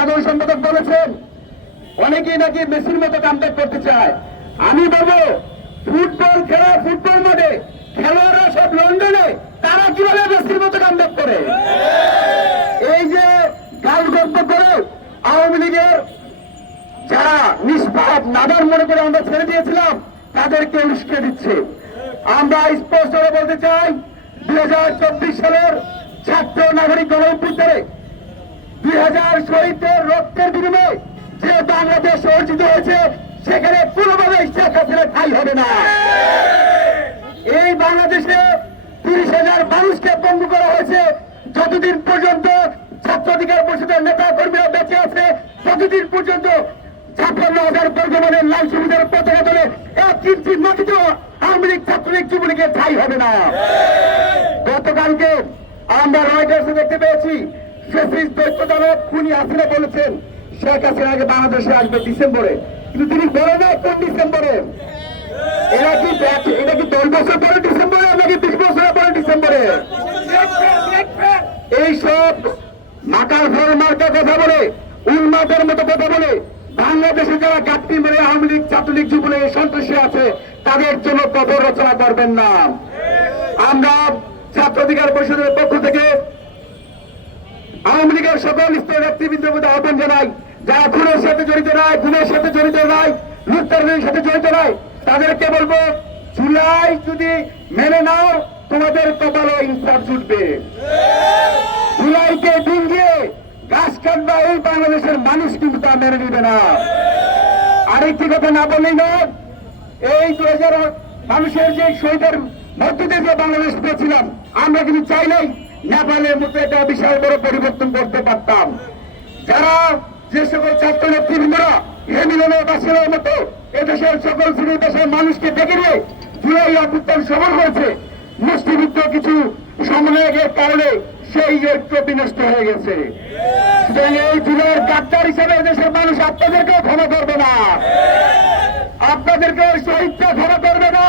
সাধারণ সম্পাদক বলেছেন অনেকেই নাকি মেসির মতো কামব্যাক করতে চায়। আমি বলবো ফুটবল খেলা ফুটবল মাঠে, খেলোয়াড়রা সব লন্ডনে, তারা কিভাবে মেসির মতো কামব্যাক করে? এই যে গাল গল্প করে আওয়ামী লীগের যারা নিষ্পাপ নাদার মনে করে আমরা ছেড়ে দিয়েছিলাম তাদেরকে উস্কে দিচ্ছে। আমরা স্পষ্ট বলতে চাই 2024 সালের ছাত্র নাগরিক গণঅভ্যুত্থানে 2000 শহীদদের রক্তের বিনিময়ে যে বাংলাদেশ অর্জিত হয়েছে সেখানে কোনোভাবেই শেখ হাসিনা ঠাঁই হবে না। এই বাংলাদেশে 30,000 মানুষকে পঙ্গু করা হয়েছে। যতদিন পর্যন্ত ছাত্র অধিকার পরিষদের নেতা কর্মীরা বেঁচে আছে ততদিন পর্যন্ত 56,000 বর্গমানের লাল সুবিধার পতাকা ধরে 1 ইঞ্চি মাটিতেও আওয়ামী লীগ ছাত্রলীগ যুবলীগের ঠাঁই হবে না। গতকালকে আমরা রয়টার্সে দেখতে পেয়েছি ফ্যাসিস্ট দৈত্যদানব খুনি হাসিনা বলেছেন শেখ হাসিনা আগে বাংলাদেশে আসবে ডিসেম্বরে, কিন্তু তিনি বলে না কোন ডিসেম্বরে। এটা কি 10 বছর পরে ডিসেম্বরে নাকি 20 বছর পরে ডিসেম্বরে? এইসব মাকার ফল মার্কা কথা বলে উন্মাদের মতো কথা বলে বাংলাদেশে যারা গাপ্তি মেরে আওয়ামী লীগ ছাত্রলীগ যুবলীগ সন্ত্রাসী আছে তাদের জন্য কবর রচনা করবেন না। আমরা ছাত্র অধিকার পরিষদের পক্ষ থেকে আওয়ামী লীগের সকল স্তরের নেতৃবৃন্দের মধ্যে আহ্বান জানাই, যারা খুনের সাথে জড়িত নয়, গুণের সাথে জড়িত নয়, লুটতরাজের সাথে জড়িত নয়, তাদেরকে বলবো জুলাই যদি মেনে নাও তোমাদের কপালে ইনসাফ জুটবে। জুলাইকে দিন দিয়ে গাছ কাটবা এই বাংলাদেশের মানুষ কিন্তু তা মেনে নিবে না। আরেকটি কথা না বললেই নয়, এই 2000 মানুষের যে শহীদের মধ্য দিয়ে বাংলাদেশ পেয়েছিলাম আমরা কিন্তু চাইলেই নেপালের মতো একটা বিশাল বড় পরিবর্তন করতে পারতাম। যারা যে সকল ছাত্র নেতৃবৃন্দরা হেমিলনের বাসের মতো এদেশের সকল শ্রেণী দেশের মানুষকে ডেকে নিয়ে জুলাই অভ্যুত্থান সফল হয়েছে, মুষ্টিবদ্ধ কিছু সমন্বয়ের কারণে সেই ঐক্য বিনষ্ট হয়ে গেছে। এই জুলাইয়ের গাদ্দার হিসাবে দেশের মানুষ আপনাদেরকেও ক্ষমা করবে না, আপনাদেরকে শহীদকে ক্ষমা করবে না,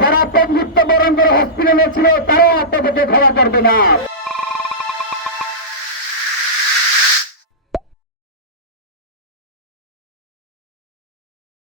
যারা পঙ্গুত্ব বরণ করে হসপিটালে ছিল তারাও আপনাদেরকে ক্ষমা করবে না।